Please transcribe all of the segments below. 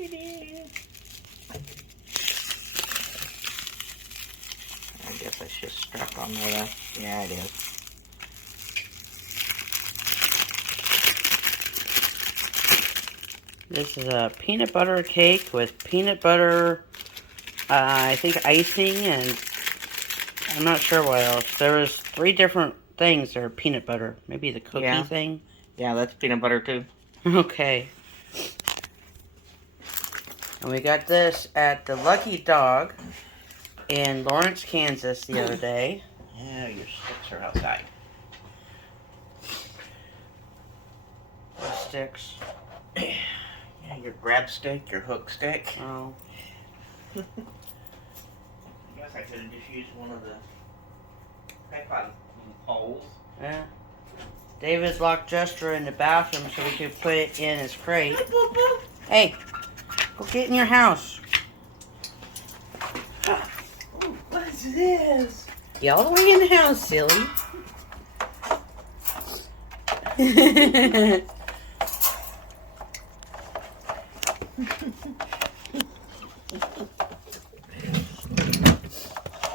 I guess I should strap on there. Yeah, it is. This is a peanut butter cake with peanut butter, I think icing, and I'm not sure what else. There was 3 different things that are peanut butter. Maybe the cookie thing? Yeah, that's peanut butter too. Okay. And we got this at the Lucky Dog in Lawrence, Kansas the other day. Yeah, your sticks are outside. What sticks? Yeah, your grab stick, your hook stick. Oh. I guess I could have just used one of the tripod poles. Yeah. David's locked Jester in the bathroom so we could put it in his crate. Hey, go get in your house. Ooh, what is this? Get all the way in the house, silly.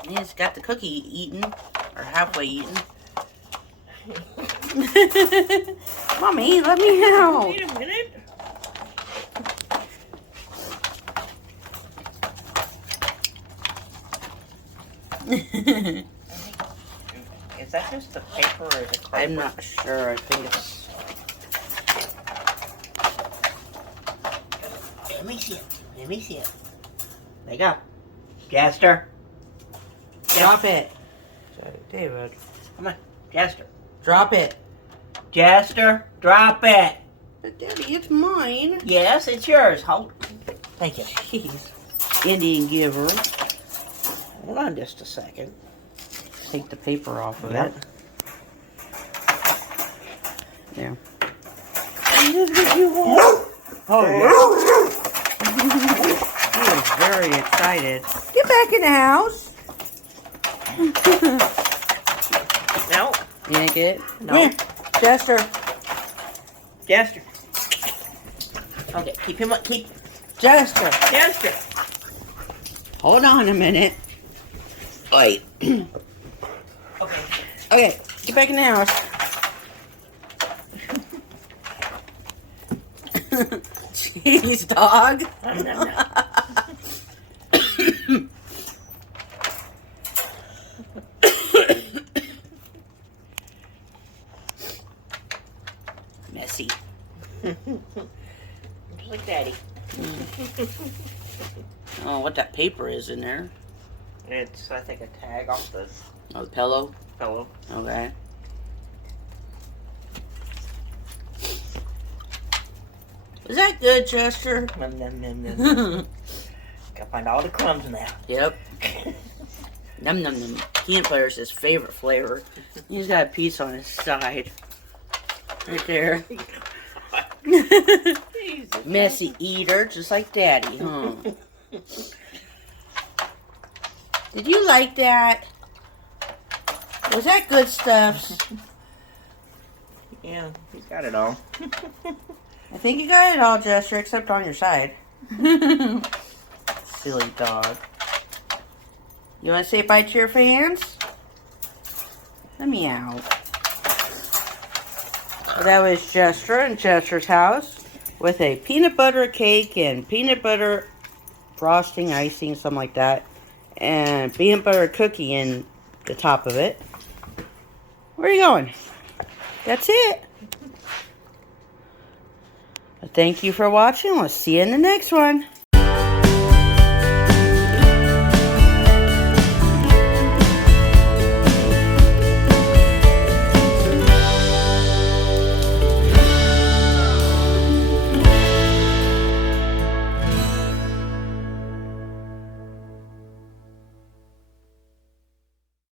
He's got the cookie eaten, or halfway eaten. Mommy, let me out. Wait a minute. Is that just the paper or is it cardboard? I'm not sure. I think it's... Let me see it. Let me see it. There you go. Jester. Drop it. David. Come on. Jester. Drop it. Jester, drop it. But Daddy, it's mine. Yes, it's yours. Hold. Thank you. Jeez. Indian giver. Hold on just a second. Take the paper off of Yep. it. Yeah. And this is what you want. Oh, yeah. He is very excited. Get back in the house. No. You didn't get it? No. Here, Jester. Jester. Okay, keep him up. Keep. Jester. Jester. Hold on a minute. Wait. Okay. Okay, get back in the house. Jeez, dog. No. Messy. Just like Daddy. Oh, what that paper is in there? It's, I think, a tag off the Oh, the pillow? pillow. Okay. Is that good, Jester? Nom, nom, nom, nom, nom. Gotta find all the crumbs now. Yep. Num num num. Peanut butter's his favorite flavor. He's got a piece on his side. Right there. Jesus. Messy eater, just like Daddy, huh? Did you like that? Was that good stuff? Yeah, he's got it all. I think you got it all, Jester, except on your side. Silly dog. You want to say bye to your fans? Let me out. Well, that was Jester in Jester's house with a peanut butter cake and peanut butter frosting, icing, something like that. And peanut butter cookie in the top of it. Where are you going? That's it. Thank you for watching. We'll see you in the next one.